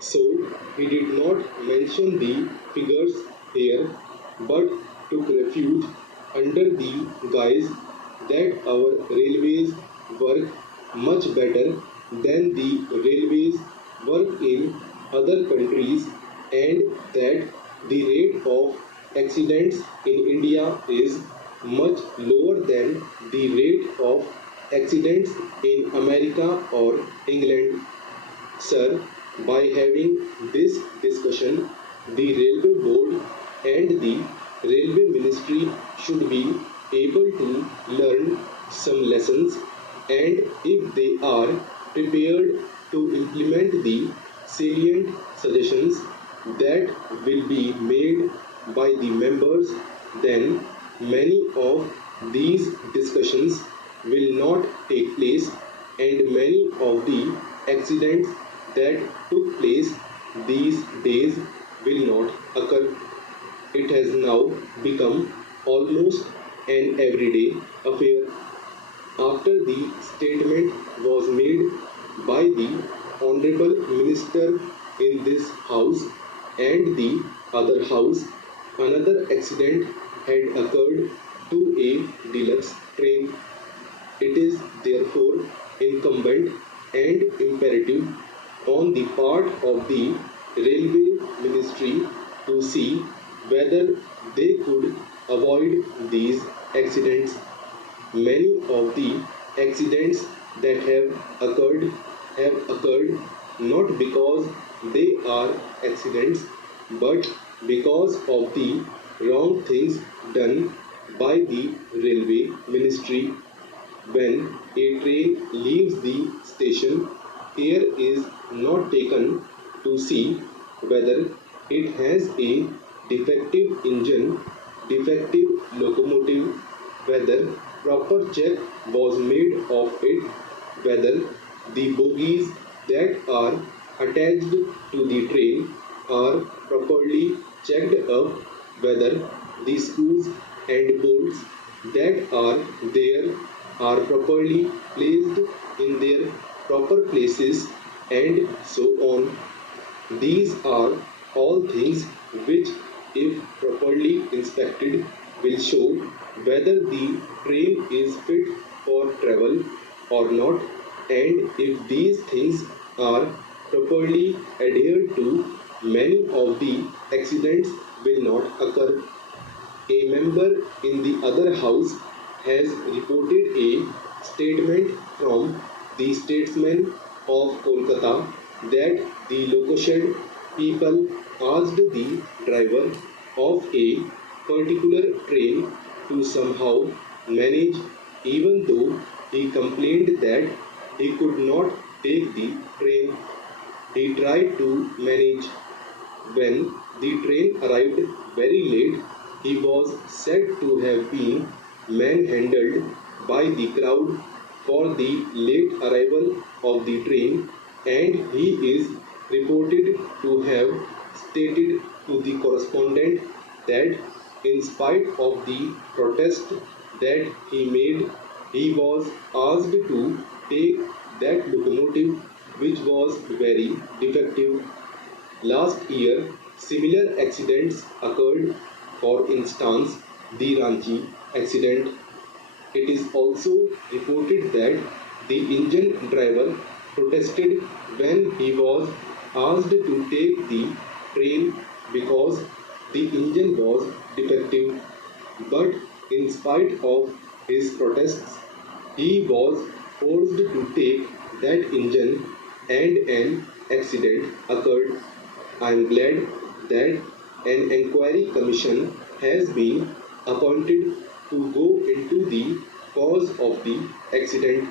So he did not mention the figures here, but took refuge under the guise that our railways work much better than the railways work in other countries, and that the rate of accidents in India is much lower than the rate of accidents in America or England. Sir, by having this discussion, the Railway Board and the Railway Ministry should be able to learn some lessons, and if they are prepared to implement the salient suggestions that will be made by the members, then many of these discussions will not take place, and many of the accidents that took place these days will not occur. It has now become almost an everyday affair. After the statement was made by the Honorable Minister in this House and the other House, another accident had occurred to a deluxe train. It is therefore incumbent and imperative on the part of the Railway Ministry to see whether they could avoid these accidents. Many of the accidents that have occurred not because they are accidents, but because of the wrong things done by the Railway Ministry. When a train leaves the station, care is not taken to see whether it has a defective engine, defective locomotive, whether proper check was made of it, whether the bogies that are attached to the train are properly checked up, whether the screws and bolts that are there are properly placed in their proper places, and so on. These are all things which, if properly inspected, will show whether the train is fit for travel or not, and if these things are properly adhered to, many of the accidents will not occur. A member in the other house has reported a statement from the statesman of Kolkata that the location people asked the driver of a particular train to somehow manage, even though he complained that he could not take the train. He tried to manage. When the train arrived very late, he was said to have been manhandled by the crowd for the late arrival of the train, and he is reported to have stated to the correspondent that in spite of the protest that he made, he was asked to take that locomotive which was very defective. Last year, similar accidents occurred, for instance, the Ranchi accident. It is also reported that the engine driver protested when he was asked to take the train because the engine was defective. But in spite of his protests, he was forced to take that engine, and an accident occurred. I am glad that an inquiry commission has been appointed to go into the cause of the accident.